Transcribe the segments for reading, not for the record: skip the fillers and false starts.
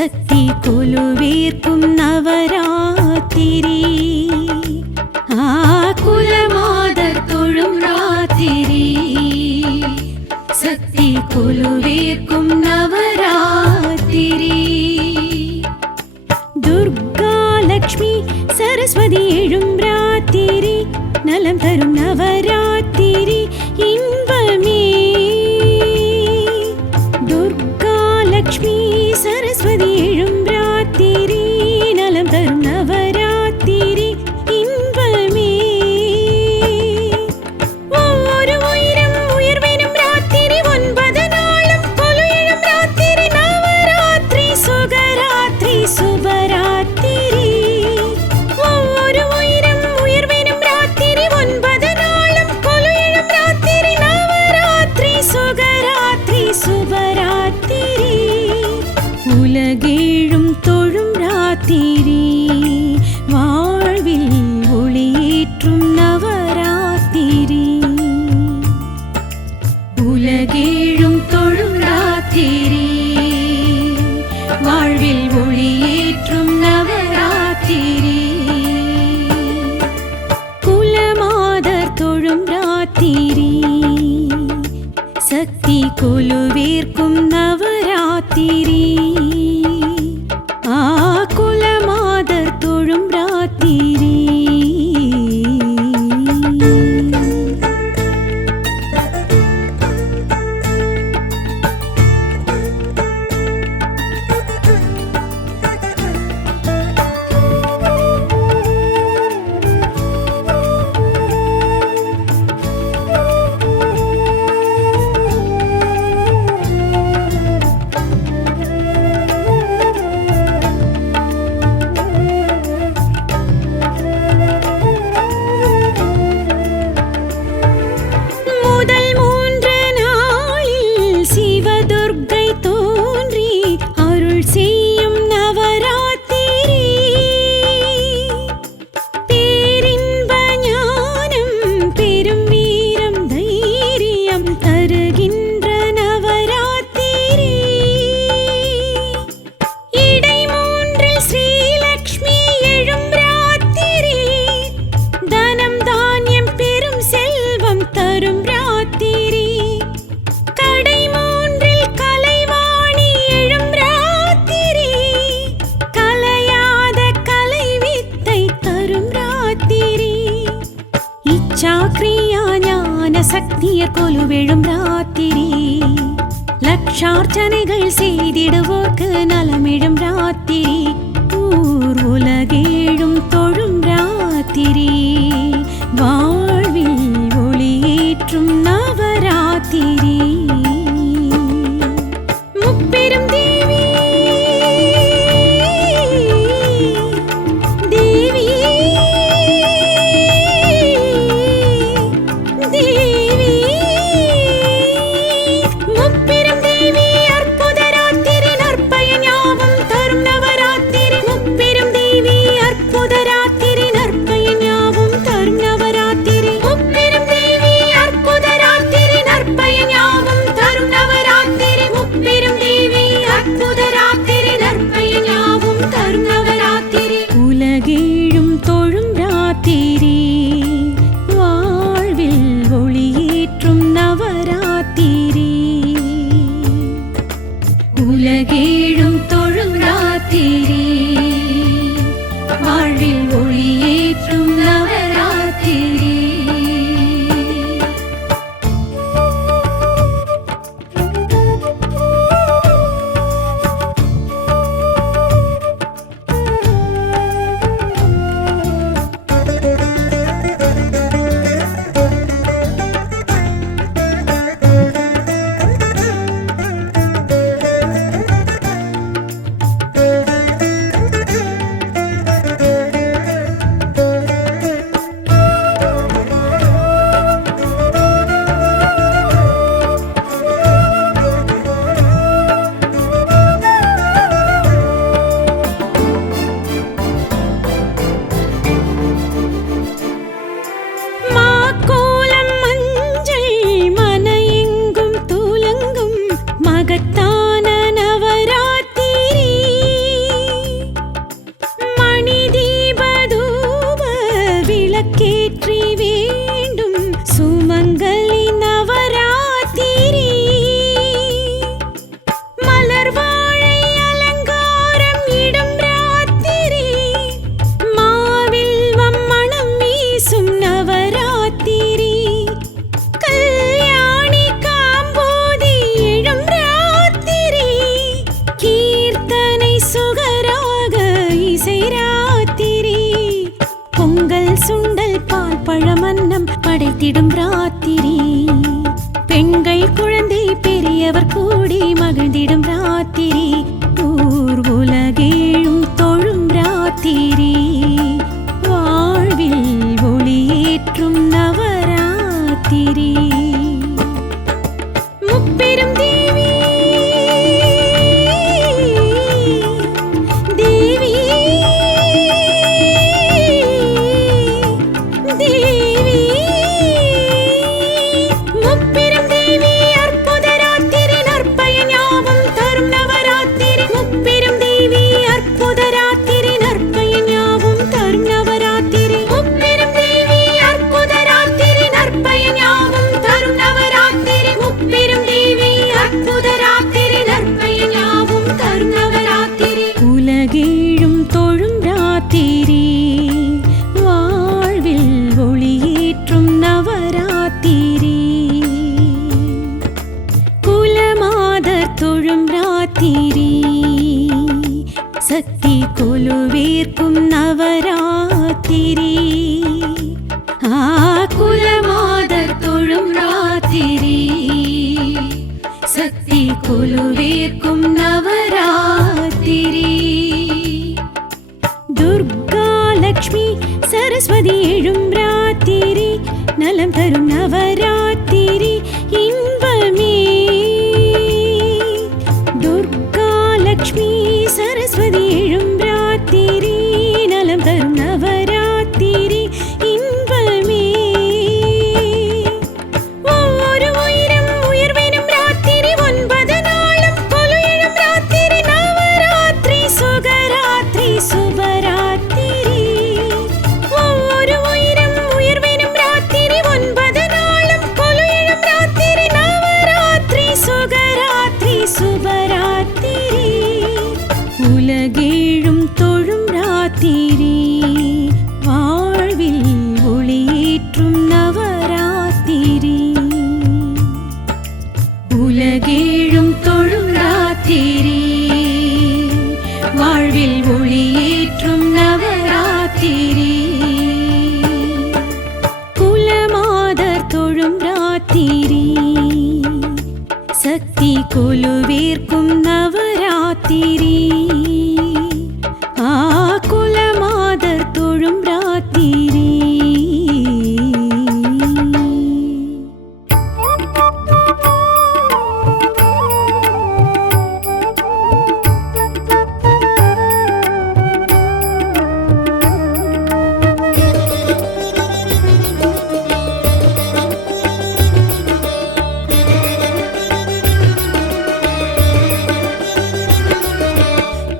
சக்தி கொலுவேற்கும் நவராத்திரி குலமாதர் தொழும் ராத்திரி சக்தி கொலுவேற்கும் நவராத்திரி துர்கா லக்ஷ்மி சரஸ்வதி எழும் ராத்திரி நலம் தரும் நவராத்திரி இன்பமே துர்கா லக்ஷ்மி சரஸ்வதி எழும் ராத்திரி நலம் தரும் நவராத்திரி இன்பமே ஒவ்வொரு உயிரும் உயர்வெனும் ராத்திரி 9 நாளும் கொலு எழும் ராத்திரி நவராத்திரி சுகராத்திரி சுபராத்திரி ஒவ்வொரு உயிரும் உயர்வெனும் ராத்திரி 9 நாளும் கொலு எழும் ராத்திரி நவராத்திரி சுகராத்திரி சுபராத்திரி உலகேழும் தொழும் ராத்திரி வாழ்வில் ஒளியேற்றும் நவராத்திரி உலகேழும் தொழும் ராத்திரி வாழ்வில் ஒளியேற்றும் நவராத்திரி குலமாதர் தொழும் ராத்திரி சக்தி கொலுவேற்கும் நவராத்திரி குலமாதர் தொழும் ராத்திரி சக்தியர் கொலுவெழும் ராத்திரி லட்சார்ச்சனைகள் செய்திடுவோர்க்கு நலமிழும் ராத்திரி ஊர் உலகேழும் தொழும் ராத்திரி வாழ்வில் ஒளியேற்றும் நவராத்திரி முப்பெரும் தேவி உலகேழும் தொழும் ராத்திரி வாழ்வில் ஒளியேற்றும் நவராத்திரி சுகராக இசை ராத்திரி. பொங்கல் சுண்டல் பால் பழமன்னம் படைத்திடும் ராத்திரி. பெண்கள் குழந்தை பெரியவர் கூடி மகிழ்ந்திடும் ராத்திரி. ஊர் உலகேழும் தொழும் ராத்திரி. வாழ்வில் ஒளியேற்றும் நவராத்திரி. முப்பெரும் தேவி தேவி தேவி முப்பெரும் தேவி அற்புத ராத்திரி. நற்பயன் யாவும் தரும் நவராத்திரி. முப்பெரும் தேவி அற்புத ராத்திரி. நற்பயன் யாவும் தரும் நவராத்திரி. முப்பெரும் தேவி அற்புத ராத்திரி. நற்பயன் யாவும் தரும் நவராத்திரி. முப்பெரும் தேவி அற்புத ராத்திரி. நற்பயன் யாவும் தரும் நவராத்திரி. உலகேழும் தொழும் ராத்திரி. வாழ்வில் ஒளியேற்றும் நவராத்திரி. குலமாதர் தொழும் ராத்திரி. சக்தி கொலுவேற்கும் நவராத்திரி. குலமாதர் தொழும் ராத்திரி. சக்தி கொலுவேற்கும் நவராத்திரி. துர்கா லக்ஷ்மி சரஸ்வதி எழும் ராத்திரி. நலம் தரும் நவராத்திரி. இன்பமே துர்கா லக்ஷ்மி சரஸ்வதி எழும் ராத்திரி. நலம் தரும் நவராத்திரி. இன்பமே ஒவ்வொரு உயிரும் உயர்வெனும் ராத்திரி. 9 நாளும் கொலு எழும் ராத்திரி. நவராத்திரி சுகராத்திரி சுபராத்திரி. ஒவ்வொரு உயிரும் உயர்வெனும் ராத்திரி. 9 நாளும் கொலு எழும் ராத்திரி. நவராத்திரி சுகராத்திரி சுபராத்திரி. உலகேழும் தொழும் ராத்திரி. வாழ்வில் ஒளியேற்றும் நவராத்திரி. உலகேழும் தொழும் ராத்திரி. வாழ்வில் ஒளியேற்றும் நவராத்திரி. குலமாதர் தொழும் ராத்திரி. சக்தி கொலுவேற்கும் நவராத்திரி. குலமாதர் தொழும் ராத்திரி.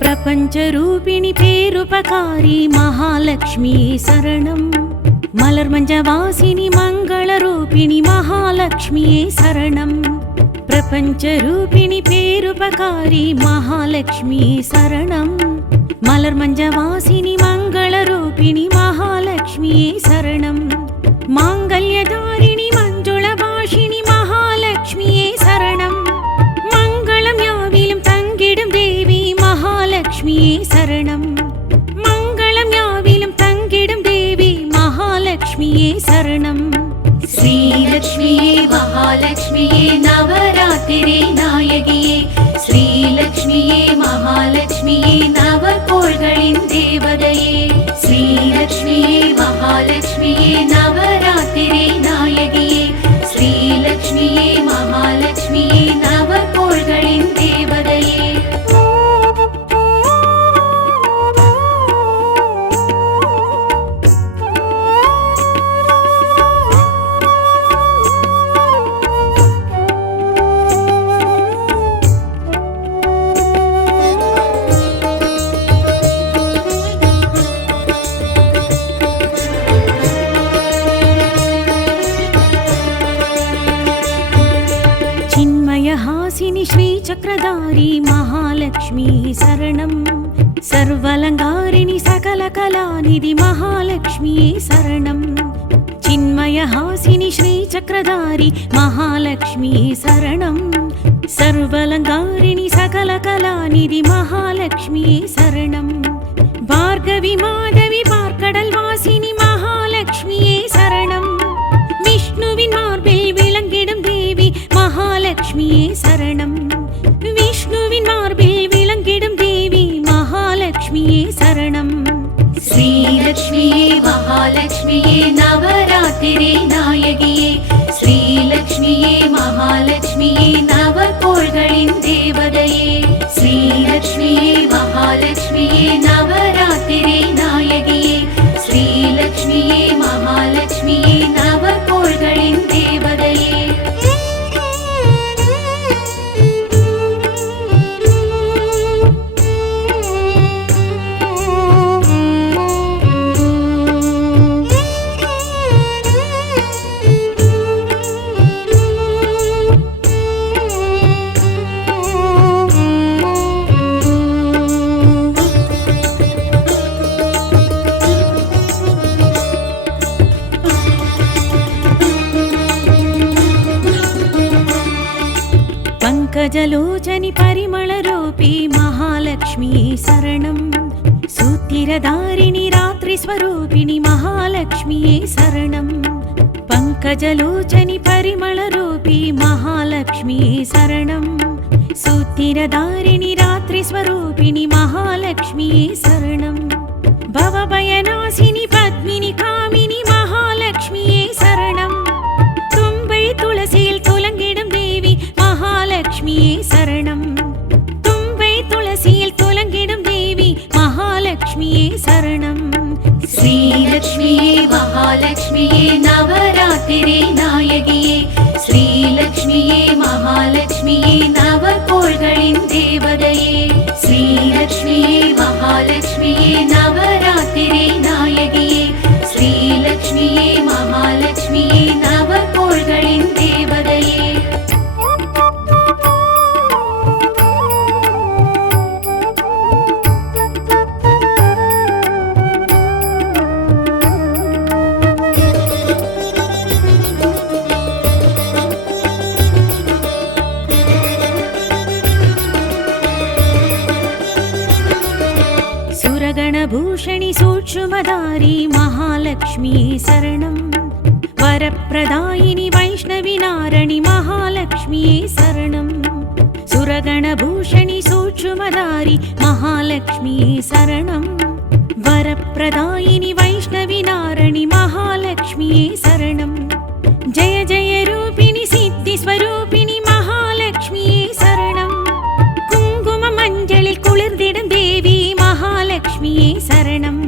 பிரபஞ்சரூபிணி பேருபகாரி மகாலட்சுமியே சரணம். மலர் மஞ்சவாசினி மங்களரூபிணி மகாலட்சுமியே சரணம். பிரபஞ்சரூபிணி பேருபகாரி மகாலட்சுமியே சரணம். மலர் மஞ்சவாசினி மங்களரூபிணி மகாலட்சுமியே சரணம். மாங்கல்யதாரிணி மஞ்சுளபாஷினி மகாலட்சுமியே சரணம். மங்களம் யாவிலும் தங்கிடும் தேவி மகாலட்சுமியே சரணம். மங்களம் யாவிலும் தங்கிடும் தேவி மகாலட்சுமியே சரணம். ஸ்ரீலக்ஷ்மியே மகாலட்சுமியே நவராத்திரி நாயகியே. ஸ்ரீலக்ஷ்மியே மகாலட்சுமியே நவகோள்களின் தேவதையே. ஸ்ரீலக்ஷ்மியே மகாலட்சுமியே நவராத்திரி நாயகியே. ஸ்ரீலக்ஷ்மியே மகாலட்சுமியே நவகோள்களின் தேவதையே. चिन्मयहासिनि श्रीचक्रधारी महालक्ष्मी शरणं. सर्वालङ्कारिणि सकलकलानिधि महालक्ष्मी शरणं. चिन्मयहासिनि श्रीचक्रधारी महालक्ष्मी शरणं. सर्वलङ्कारिणि सकलकलानिधि महालक्ष्मिये शरणम् भार्गवी माधवी पार्कडल् वासिनि महालक्ष्मिये शरणम् विष्णुविन् मार्बिल् विलङ्गिडुम् देवी महालक्ष्मिये शरणम् विष्णुविन् मार्बिल् विलङ्गिडुम् देवी महालक्ष्मिये शरणम् श्रीलक्ष्मिये महालक्ष्मिये नवरात्रिरे नायगिये श्रीलक्ष्मिये महालक्ष्मिये नवकोள்களின் தேவதையே श्रीलक्ष्मिये महालक्ष्मिये नवरात्रिरे नायगिये श्रीलक्ष्मिये महालक्ष्मिये नवकोள்களின் தேவதையே पंकजलोचनि परिमलरूपी महालक्ष्मिये शरणम् सूतिरधारिणि रात्रिस्वरूपिणि महालक्ष्मिये शरणम् पंकजलोचनि परिमलरूपी महालक्ष्मिये शरणम् सूतिरधारिणि रात्रिस्वरूपिणि महालक्ष्मिये शरणम् भवभयनाशिनि पद्मिनि कामिनि महालक्ष्मिये शरणम् तुम्बै तुलसिயில் துலங்கிடும் தேவி महालक्ष्मिये शरणम् तुम्बै तुलसिயில் துலங்கிடும் தேவி महालक्ष्मिये शरणम् श्रीलक्ष्मिये महालक्ष्मिये नवरात्रिरे नायगिये श्रीलक्ष्मिये महालक्ष्मिये नवकोள்களின் தேவதையே श्रीलक्ष्मिये महालक्ष्मिये नवरात्रिरे नायगिये श्रीलक्ष्मिये महालक्ष्मिये नवकोள்களின் தேவதையே सुरगणभूषणि सूक्ष्मधारी महालक्ष्मिये शरणम् वरप्रदायिनि वैष्णविनारणि महालक्ष्मिये शरणम् सुरगणभूषणि सूक्ष्मधारी महालक्ष्मिये शरणम् वरप्रदायिनि वैष्णविनारणि महालक्ष्मिये शरणम् जय जय रूपिणि सिद्धिस्वरूपिणि महालक्ष्मिये शरणम् कुङ्कुममञ्जलिल् कुளிர்ந்திடும் देवी महालक्ष्मिये शरणम्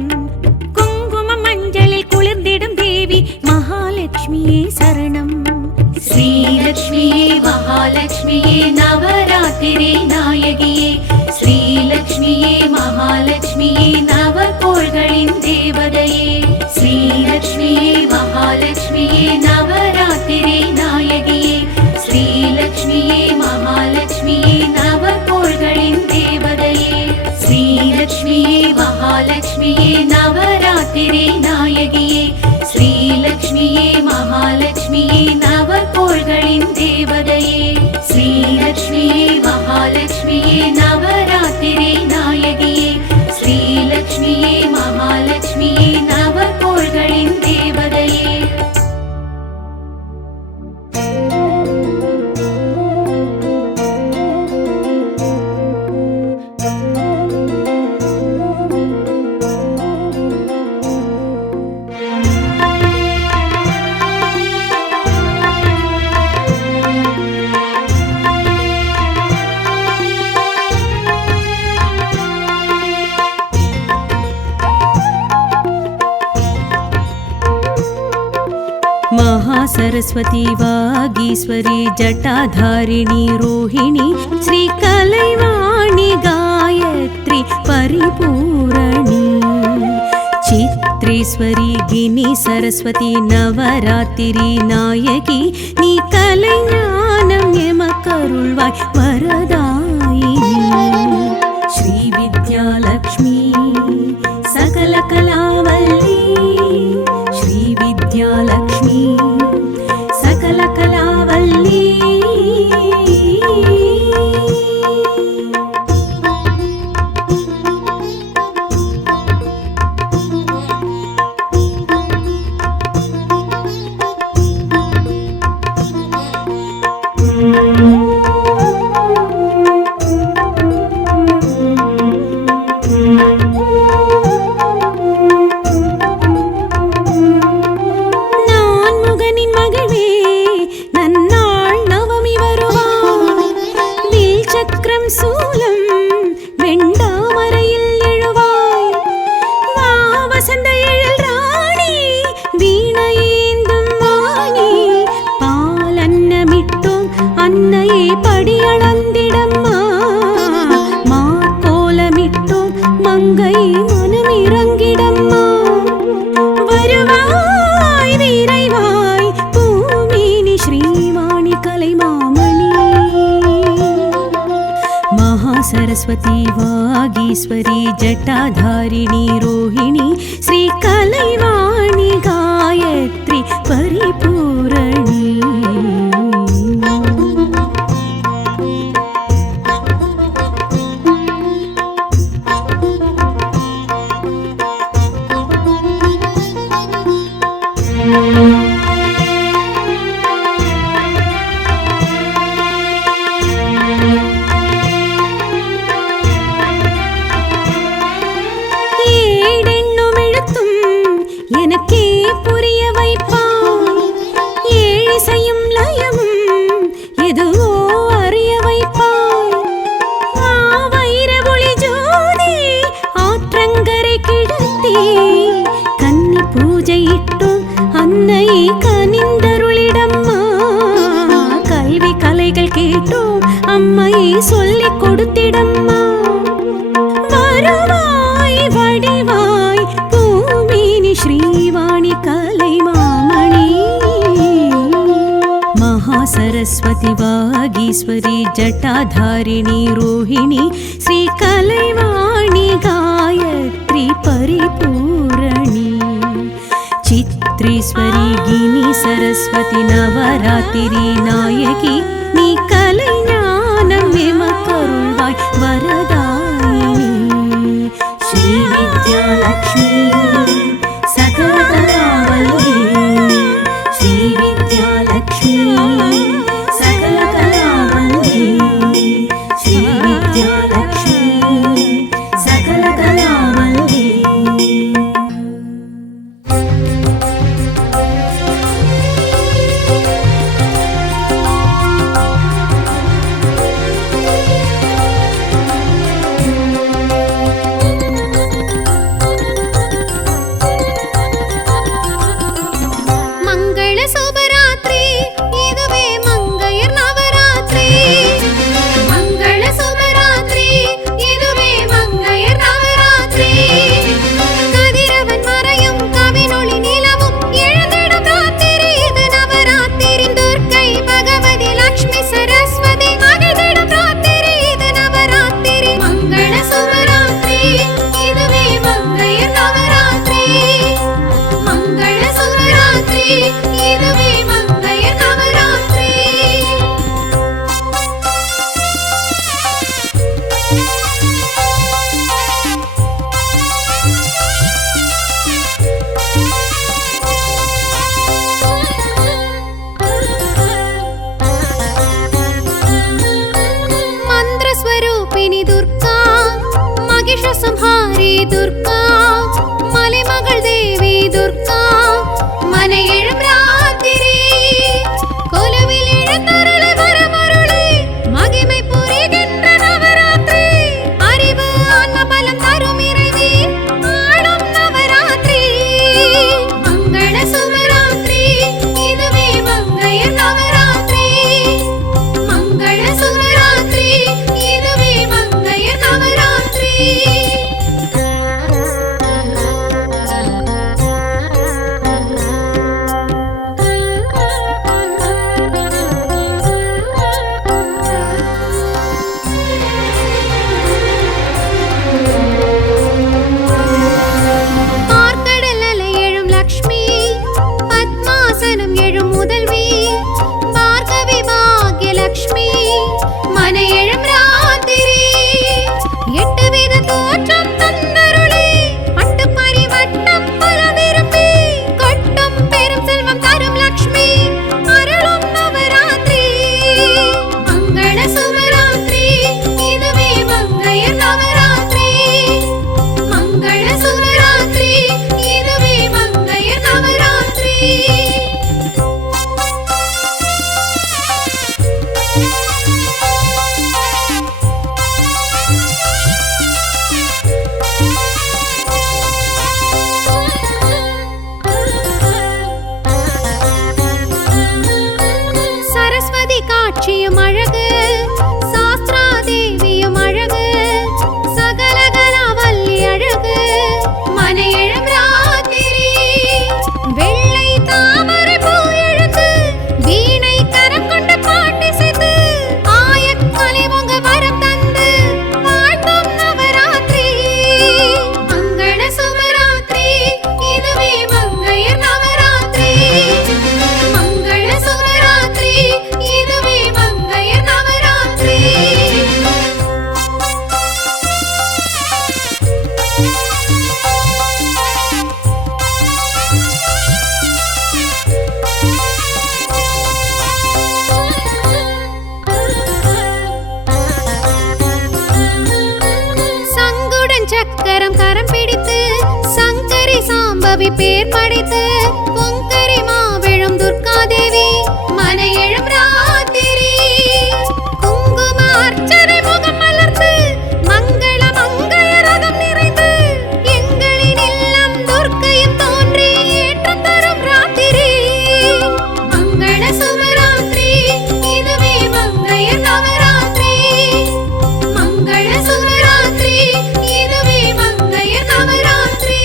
कुङ्कुममञ्जलिल् कुளிர்ந்திடும் देवी महालक्ष्मिये शरणम् श्रीलक्ष्मिये महालक्ष्मिये नवरात्रिरे नायगिये श्रीलक्ष्मिये महालक्ष्मिये नवकोள்களின் தேவதையே श्रीलक्ष्मिये महालक्ष्मिये नवरात्रिरे नायगिये श्रीलक्ष्मिये महालक्ष्मिये नवकोள்களின் தேவதையே श्रीलक्ष्मिये महालक्ष्मिये नवरात्रिरे नायगिये श्रीलक्ष्मिये महालक्ष्मिये नवकोள்களின் தேவதையே श्रीलक्ष्मिये महालक्ष्मिये नवरात्रिरे नायगिये श्रीलक्ष्मिये महालक्ष्मिये नवकोள்களின் தேவதையே महासरस्वती वागीश्वरी जटाधारिणी रोहिणी श्रीकलैवाणी गायत्री परिपूरणी चित्रेश्वरी गिनी सरस्वती नवरात्रि नायकी नी कलैज्ञानं एमकरुळ्वाय वरदायिनी श्रीविद्यालक्ष्मी सकलकलावल्ली श्रीविद्यालक्ष्मी सकलकलावल्ली மங்கை மனம் இறங்கிடம்மா. வருவாய் விரைவாய் பூமேனி ஸ்ரீவாணி கலைமாமணி. மகாசரஸ்வதி வாகீஸ்வரி ஜட்டாதாரிணி ரோஹிணி ஸ்ரீ கலைவாணி காயத்ரி பரிபூரணி. ஏடென்னும் எழுத்தும் எனக்கே புரிய வைப்பாய். ஏழிசையும் லயமும் எதுவோ அறிய வைப்பாய். வைர ஒளி ஜோதி ஆற்றங்கரை கிடத்தி கன்னி பூஜையிட்டும் அன்னை கனிந்தருளிடம்மா. கல்வி கலைகள் கேட்டோம் அம்மையை சொல்லிக் கொடுத்திடம்மா. வருவாய் வடிவாய் பூமேனி ஸ்ரீவாணி கலைமாமணி. மகாசரஸ்வதி வாகீஸ்வரி ஜட்டாதாரிணி ரோஹிணி ஸ்ரீ கலைவாணி காயத்ரி பரிபூரணி. சித்ரீஸ்வரி கினி சரஸ்வதி நவராத்திரி நாயகி நீ கலை ஞானம் எமக்கருள்வாய் வரதாயினி. ஸ்ரீ வித்யாலக்ஷ்மி சகல கலாவல்லி. ஸ்ரீ வித்யாலக்ஷ்மி சகல கலாவல்லி. ஸ்ரீ வித்யாலக்ஷ்மி சகல கலாவல்லி. மங்கள சுபராத்திரி இதுவே மங்கையர் நவராத்திரி. மங்கள சுபராத்திரி இதுவே மங்கையர் நவராத்திரி. கதிரவன் மறையும் கவினொளி நிலவும் எழுந்திடும் ராத்திரி இது நவராத்திரி. துர்க்கை பகவதி லக்ஷ்மி சரஸ்வதி மகிழ்ந்திடும் ராத்திரி இது நவராத்திரி. மங்கள சுபராத்திரி இதுவே மங்கையர் நவராத்திரி. மங்கள சுபராத்திரி இதுவே மங்கையர் நவராத்திரி. மந்திரஸ்வரூபிணி துர்கா மகிஷ சம்ஹாரி துர்கா மலைமகள் தேவி துர்கா மனை எழும் ராத்திரி. கொலுவில் எழுந்தருளி வரமருளி மகிமை புரிகின்ற நவராத்திரி. அறிவு ஆன்ம பலம் தரும் இறைவி ஆளும் நவராத்திரி. மங்கள சுபராத்திரி இதுவே மங்கையர் நவராத்திரி. மங்கள சுபராத்திரி இதுவே மங்கையர் நவராத்திரி. கவி பேர் படித்து பொங்கரி மாவிழும் துர்காதேவி மனையெழும் ராத்திரி குங்கும அர்ச்சனை முகம் மலர்ந்து மங்கள மங்கள ரகம் நிறைந்து எங்களின் இல்லம் துர்க்கையும் தோன்றி ஏற்றம் தரும் ராத்திரி மங்கள சுபராத்திரி இதுவே மங்கைய நவராத்திரி மங்கள சுபராத்திரி இதுவே மங்கைய நவராத்திரி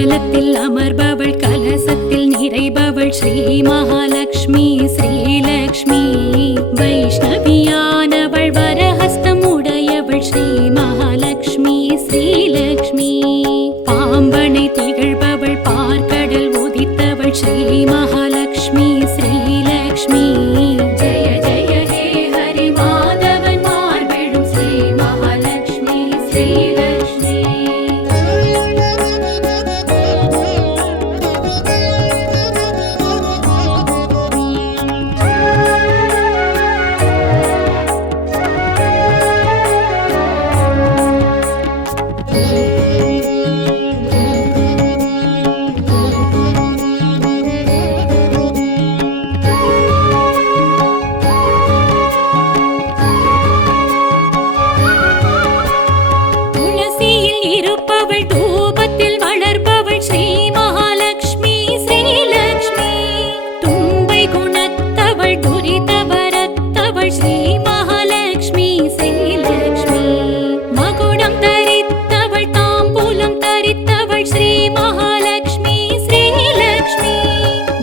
கமலத்தில் அமர்பவள் கலசத்தில் நிறைபவள் ஸ்ரீ மகாலட்சுமி ஸ்ரீலக்ஷ்மி வைஷ்ணவியானவள் வரஹஸ்தம் உடையவள் ஸ்ரீ மகாலட்சுமி ஸ்ரீலக்ஷ்மி பாம்பனை திகழ்பவள் பார்க்கடல் உதித்தவள் ஸ்ரீ மகாலட்சுமி ஸ்ரீலக்ஷ்மி ஜெய ஜெய ஹே ஹரி மாதவன் மார்பெழும் ஸ்ரீ மகாலட்சுமி ஸ்ரீலக்ஷ்மி. துளசியில் இருப்பவள் தூபத்தில் வளர்பவள் ஸ்ரீ மகாலட்சுமி ஸ்ரீலக்ஷ்மி தும்பை குணத்தவள் துரிதவரத்தவள் ஸ்ரீ மகாலட்சுமி ஸ்ரீலக்ஷ்மி மகுடம் தரித்தவள் தாம்பூலம் தரித்தவள் ஸ்ரீ மகாலட்சுமி ஸ்ரீலக்ஷ்மி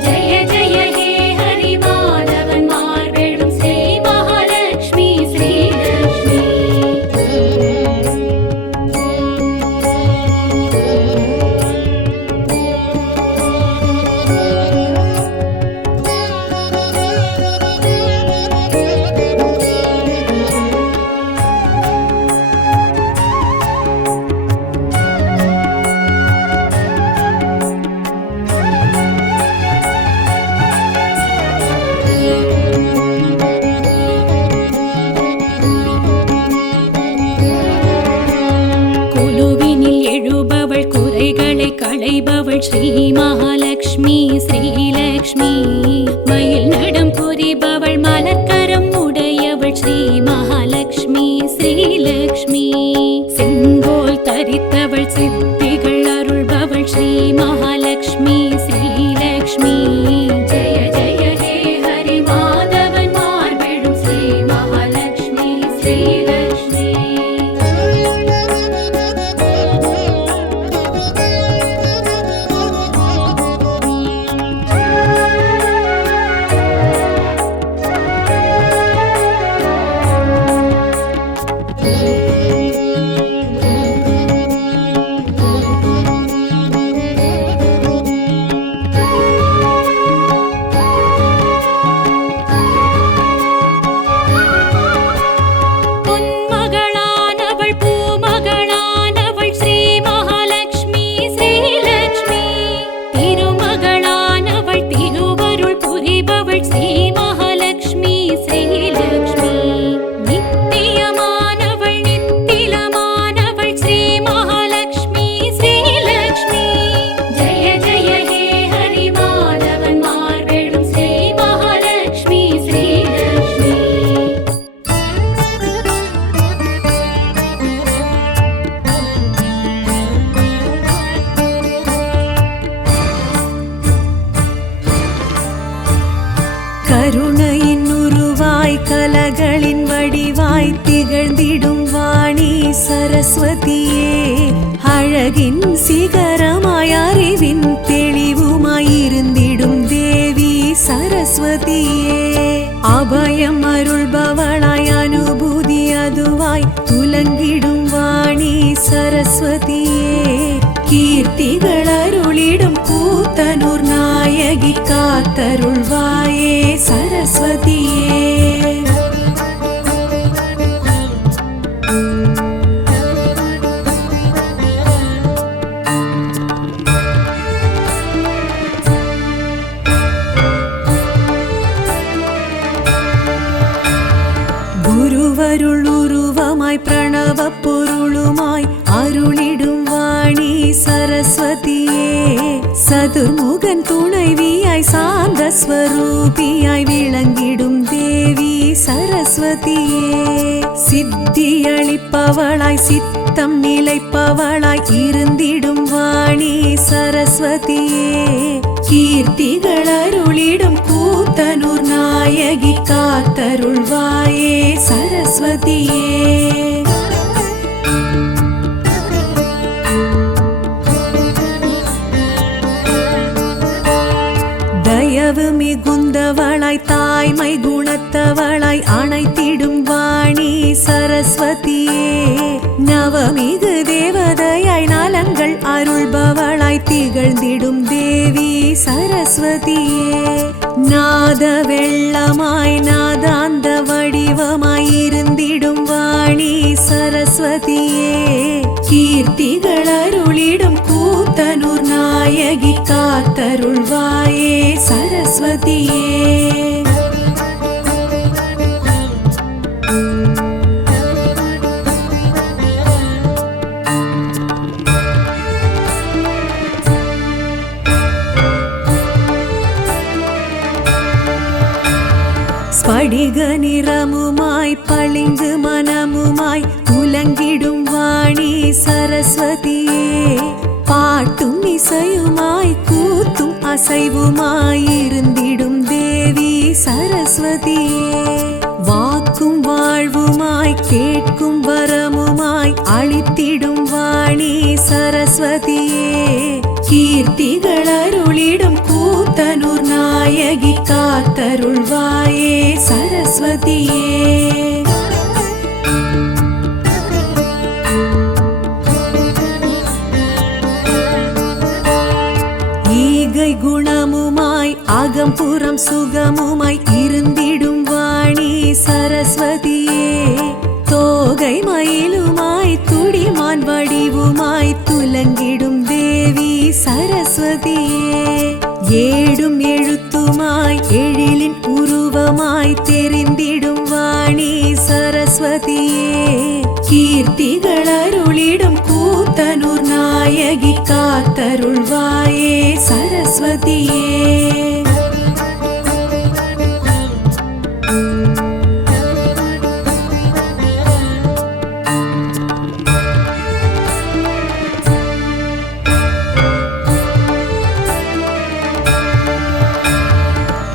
ஜெய ஜெய ஹே ஹரி மாதவன் மார்பெழும் ஸ்ரீ மகாலட்சுமி ஸ்ரீலக்ஷ்மி. குழுவினில் எழுபவள் குறைகளை களைபவள் ஸ்ரீ மகாலட்சுமி ஸ்ரீலக்ஷ்மி மயில் நடம் புரிபவள் மலர்கரம் உடையவள் ஸ்ரீ மகாலட்சுமி ஸ்ரீலக்ஷ்மி செங்கோல் தரித்தவள் சித்திகள் அருள்பவள் ஸ்ரீ மகாலட்சுமி ஸ்ரீலக்ஷ்மி ஜெய ஜெய ஹே ஹரி மாதவன் மார்பெழும் ஸ்ரீ மகாலட்சுமி ஸ்ரீலக்ஷ்மி. பொன்மகளானவள் பூமகளானவள் ஸ்ரீ மகாலட்சுமி ஸ்ரீலக்ஷ்மி திருமகளானவள் திருவருள் புரிபவள் ஸ்ரீ மகாலட்சுமி ஸ்ரீலக்ஷ்மி நித்தியமானவள் நித்திலமானவள் ஸ்ரீ மகாலட்சுமி ஸ்ரீலக்ஷ்மி ஜெய ஜெய ஹே ஹரி மாதவன் மார்பெழும் ஸ்ரீ மகாலட்சுமி ஸ்ரீலக்ஷ்மி. கருணையின் உருவாய் கலகளின் வடிவாய் திகழ்ந்திடும் வாணி சரஸ்வதியே அழகின் சிகரமாய் அறிவின் தெளிவுமாயிருந்திடும் தேவி சரஸ்வதியே அபயம் அருள்பவளாய் அனுபூதி அதுவாய் துலங்கிடும் வாணி சரஸ்வதியே கீர்த்திகள் அருளிடும் கூத்தனூர் நாயகி காத்தருள்வாயே சரஸ்வதியே. குருவருள் உருவமாய் பிரணவ பொருளுமாய் அருளிடும் வாணி சரஸ்வதியே சதுர்முகன் துணைவியாய் சாந்த ஸ்வரூபியாய் விளங்கிடும் தேவி சரஸ்வதியே சித்தியளிப்பவளாய் சித்தம் நிலைப்பவளாய் இருந்திடும் வாணி சரஸ்வதியே கீர்த்திகள் அருளிடும் கூத்தனூர் நாயகி காத்தருள்வாயே சரஸ்வதியே. அருள்பவளாய் அணைத்திடும் வாணி சரஸ்வதியே நவமிகு தேவதையாய் நலங்கள் அருள்பவளாய் திகழ்ந்திடும் தேவி சரஸ்வதியே நாத வெள்ளமாய் நாதாந்த வடிவமாய் இருந்திடும் வாணி சரஸ்வதியே கீர்த்திகள் அருளிடும் கூத்தனூர் நாயகி காத்தருள்வாயே சரஸ்வதியே ஸ்படிக நிறமுமாய் பளிங்கு மனமுமாய் உலங்கிடும் வாணி சரஸ்வதியே பாட்டும் இசையுமாய் கூத்தும் அசைவுமாய் இருந்திடும் தேவி சரஸ்வதியே வாக்கும் வாழ்வுமாய் கேட்கும் வரமுமாய் அளித்திடும் வாணி சரஸ்வதியே கீர்த்திகள் அருளிடும் கூத்தனூர் நாயகி காத்தருள்வாயே சரஸ்வதியே ஈகை குணமுமாய் அகம்புறம் சுகமுமாய் இருந்திடும் வாணி சரஸ்வதியே தோகை மயிலுமாய் துடிமான் வடிவுமாய் துலங்கிடும் தேவி சரஸ்வதியே ஏடும் எழுத்துமாய் எழிலின் உருவமாய் தெரிந்திடும் வாணி சரஸ்வதியே கீர்த்திகள் அருளிடும் கூத்தனூர் நாயகி காத்தருள்வாயே சரஸ்வதியே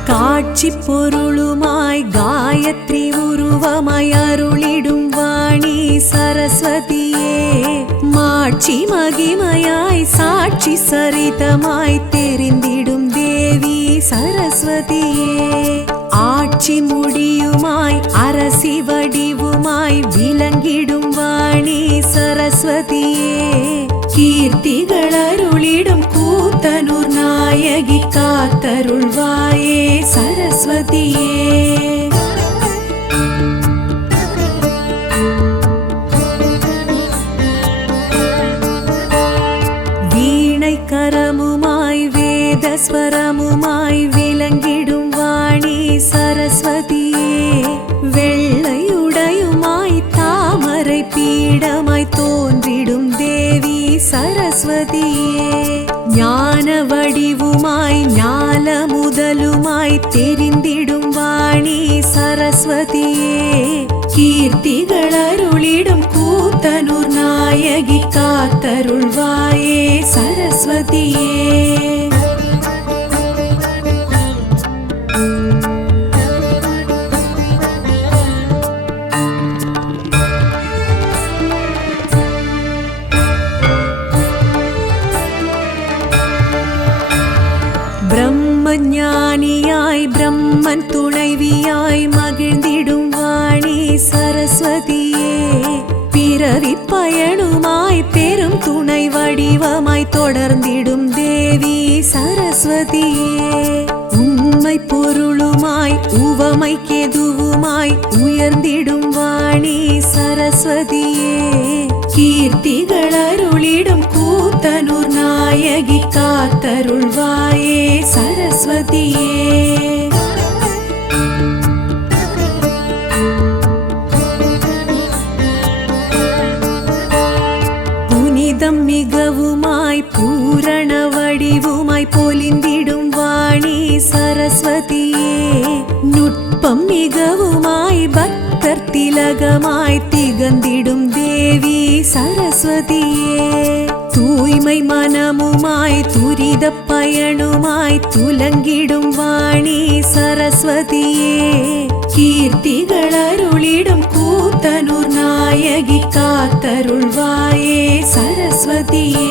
காட்சி பொருளுமாய் காயத்ரி உருவமாய் அருளிடும் வாணி சரஸ்வதியே மாட்சி மகிமையாய் சாட்சி சரிதமாய் தெரிந்திடும் தேவி சரஸ்வதியே ஆட்சி முடியுமாய் அரசி வடிவுமாய் விளங்கிடும் வாணி சரஸ்வதியே கீர்த்திகள் அருளிடும் கூத்தனூர் நாயகி காத்தருள்வாயே சரஸ்வதியே வீணை கரமுமாய் வேதஸ்வரமுமாய் விளங்கிடும் வாணி சரஸ்வதியே வெள்ளையுடையுமாய் தாமரை பீடமாய் தோன்றிடும் தேவி சரஸ்வதியே ஞான வடிவுமாய் ஞால முதலுமாய் தெரிந்திடும் வாணி சரஸ்வதியே கீர்த்திகள் அருளிடும் கூத்தனூர் நாயகி காத்தருள்வாயே சரஸ்வதியே பிரம்மஞானியாய் பிரம்மன் துணைவியாய் மகிழ்ந்திடும் வாணி சரஸ்வதியே பிறவி பயனுமாய் பெரும் துணை வடிவமாய் தொடர்ந்திடும் தேவி சரஸ்வதியே உண்மை பொருளுமாய் உவமை கெதுவுமாய் உயர்ந்திடும் வாணி சரஸ்வதியே கீர்த்திகள் அருளிடும் கூத்தனூர் நாயகி காத்தருள்வாயே சரஸ்வதியே புனிதம் மிகவுமாய் பூரண வடிவுமாய் பொலிந்திடும் வாணி சரஸ்வதியே நுட்பம் மிகவுமாய் பக்தர் திலகமாய் திகழ்ந்திடும் தேவி சரஸ்வதியே தூய்மை மனமுமாய் துரித பயனுமாய் துலங்கிடும் வாணி சரஸ்வதியே கீர்த்திகள் அருளிடும் கூத்தனூர் நாயகி காத்தருள்வாயே சரஸ்வதியே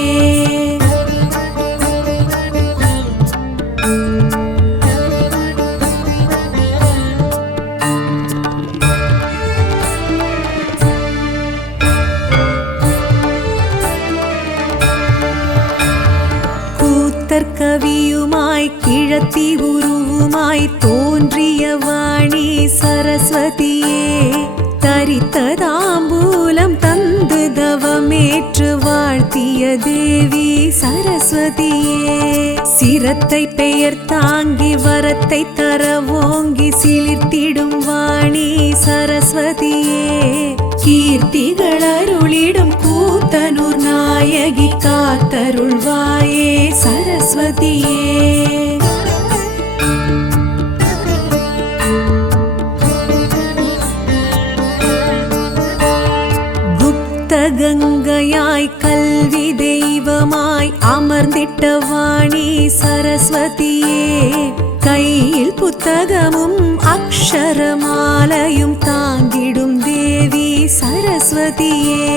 கிழத்தி உருவுமாய் தோன்றிய வாணி சரஸ்வதியே தரித்த தாம்பூலம் தந்து தவமேற்று வாழ்த்திய தேவி சரஸ்வதியே சிரத்தை பெயர் தாங்கி வரத்தை தர ஓங்கி சிலிர்த்திடும் வாணி சரஸ்வதியே கீர்த்திகள் அருளிடும் கூத்தனூர் நாயகி காத்தருள்வாயே சரஸ்வதியே கங்கையாய் கல்வி தெய்வமாய் அமர்ந்திட்ட வாணி சரஸ்வதியே கையில் புத்தகமும் அக்ஷரமாலையும் தாங்கிடும் தேவி சரஸ்வதியே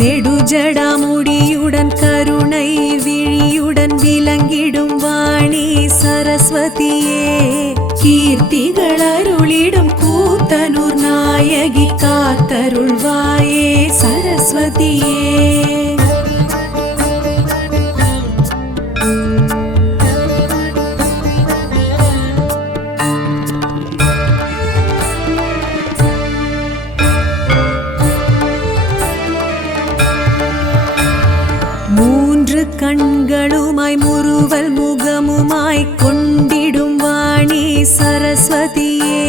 நெடுஜடாமுடியுடன் கருணை விழியுடன் விளங்கிடும் வாணி சரஸ்வதியே கீர்த்திகள் அருளிடும் கூத்தனூர் நாயகி காத்தருள்வாயே சரஸ்வதியே மூன்று கண்களுமாய் முறுவல் முகமுமாய் கொண்டிடும் வாணி சரஸ்வதியே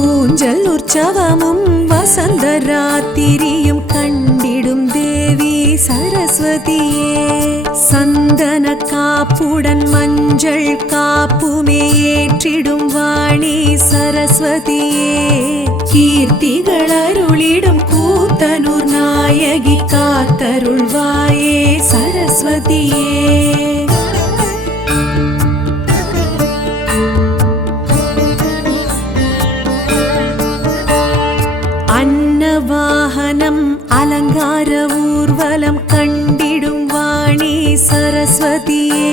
ஊஞ்சல் உற்சவமும் வசந்த ராத்திரியும் கண்டிடும் தேவி சரஸ்வதியே சந்தன காப்புடன் மஞ்சள் காப்புமே ஏற்றிடும் வாணி சரஸ்வதியே கீர்த்திகள் அருளிடும் கூத்தனூர் நாயகி காத்தருள்வாயே சரஸ்வதியே வாகனம் அலங்கார ஊர்வலம் கண்டிடும் வாணி சரஸ்வதியே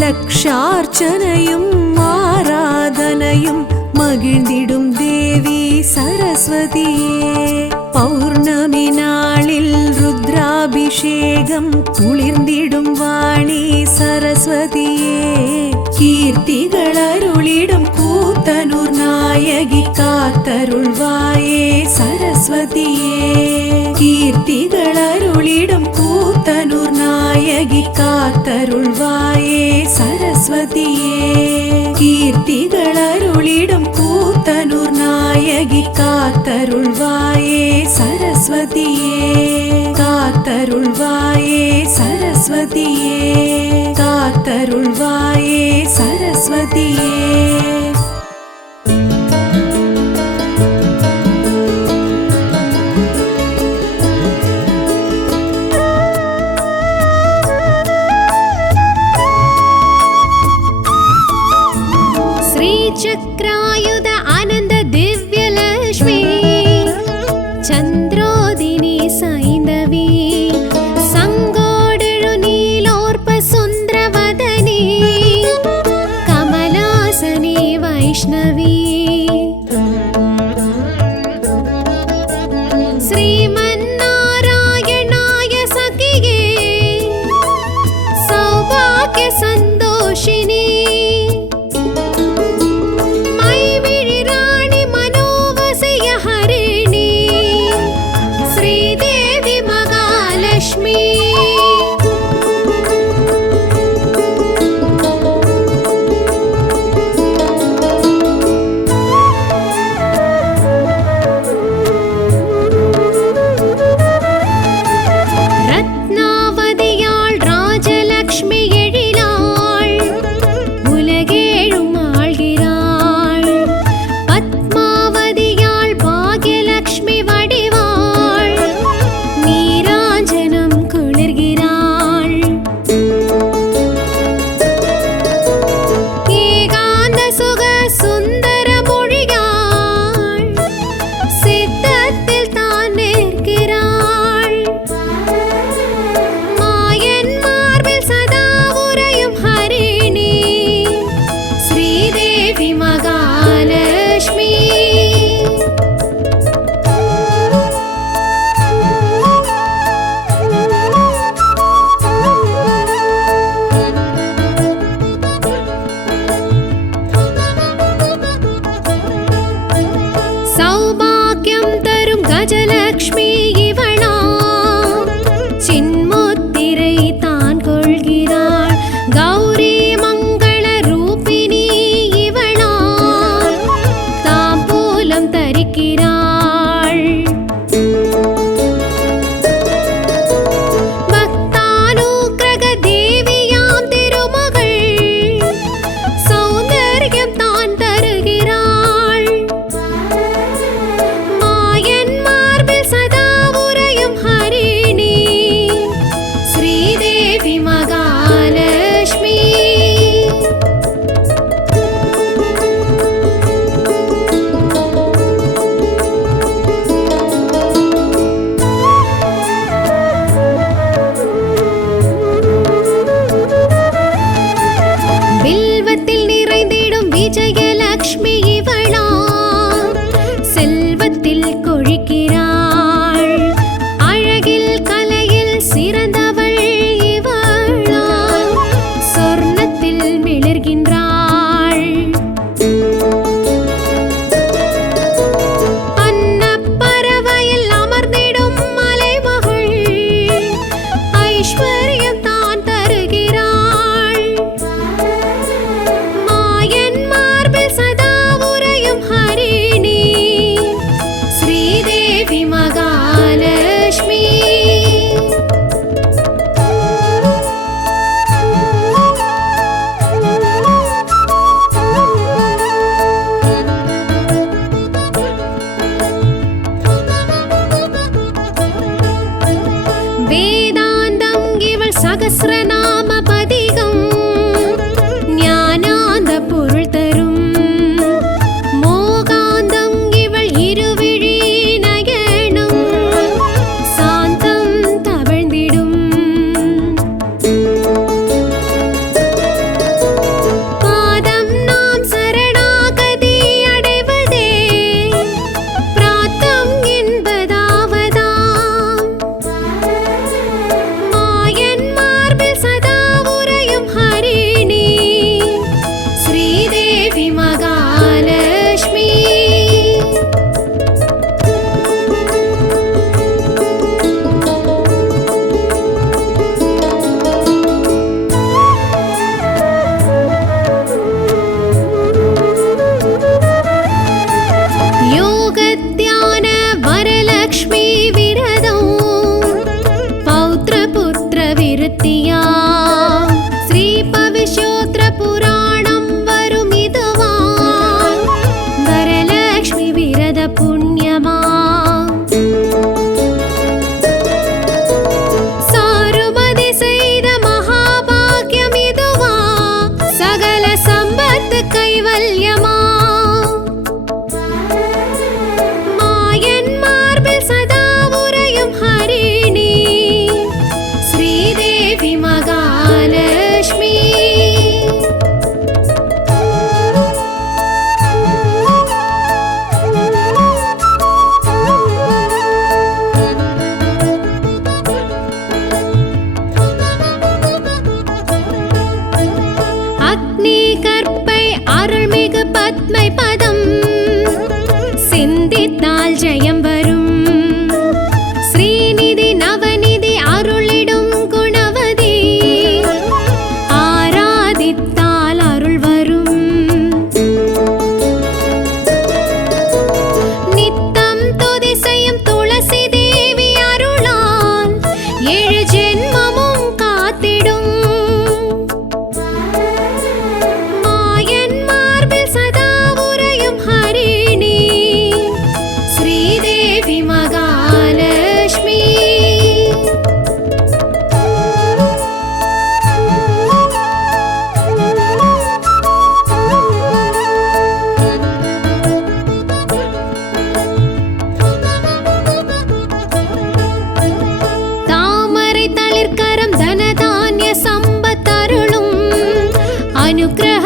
லக்ஷார்ச்சனையும் ஆராதனையும் மகிழ்ந்திடும் தேவி சரஸ்வதியே பௌர்ணமி நாளில் ருத்ராபிஷேகம் குளிர்ந்திடும் வாணி சரஸ்வதியே கீர்த்திகள் அருளிடும் கூத்தனூர் நாயகி காத்தருள்வாயே சரஸ்வதியே கீர்த்திகள் அருளிடும் கூத்தனூர் நாயகி காத்தருள்வாயே சரஸ்வதியே கீர்த்திகள் அருளிடும் கூத்தனூர் நாயகி காத்தருள்வாயே சரஸ்வதியே காத்தருள்வாயே சரஸ்வதியே காத்தருள்வாயே சரஸ்வதியே चक्रायुध आनंद दिव्य लक्ष्मी चंद्रोदिनी सैंधवी संगोडळु नीलोर्प सुंदरवदनी कमलासनी वैष्णवी श्रीमन्नारायणाय सखिये सौभाग्य संतोषिनी குளிர் അനുഗ്രഹ